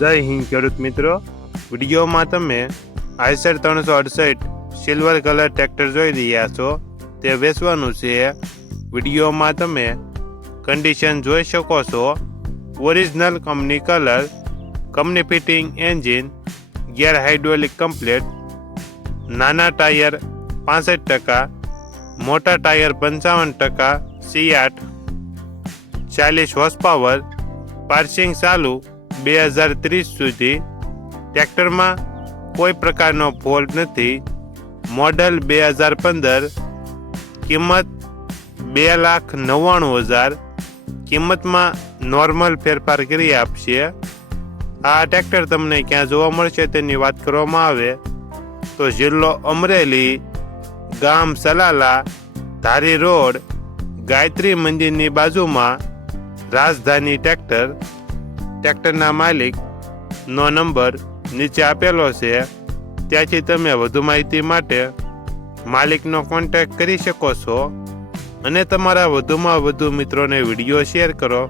જય હિન્દ, ખેડૂત મિત્રો. વિડીયોમાં તમે આઈસર ત્રણસો અડસઠ સિલ્વર કલર ટ્રેક્ટર જોઈ રહ્યા છો. તે વેચવાનું છે. વિડીયોમાં તમે કન્ડિશન જોઈ શકો છો. Original company colour company fitting engine gear hydraulic complete નાના ટાયર પાસઠ ટકા, મોટા ટાયર પંચાવન ટકા સી આઠ, ચાલીસ હોર્સ પાવર પાર્સિંગ ચાલુ બે હજાર ત્રીસ સુધી ટ્રેક્ટરમાં કોઈ પ્રકારનો ફોલ્ટ નથી. મોડલ બે હજાર પંદર કિંમત બે લાખ નવ્વાણું હજાર કિંમતમાં નોર્મલ ફેરફાર કરી આપશે. આ ટ્રેક્ટર તમને ક્યાં જોવા મળશે તેની વાત કરવામાં આવે. તો જિલ્લો અમરેલી, ગામ સલાલા, ધારી રોડ, ગાયત્રી મંદિરની બાજુમાં રાજધાની ટ્રેક્ટર ટ્રેક્ટરના માલિકનો નંબર નીચે આપેલો છે. ત્યાંથી તમે વધુ માહિતી માટે માલિકનો કોન્ટેક્ટ કરી શકો છો અને તમારા વધુમાં વધુ મિત્રોને વીડિયો શેર કરો.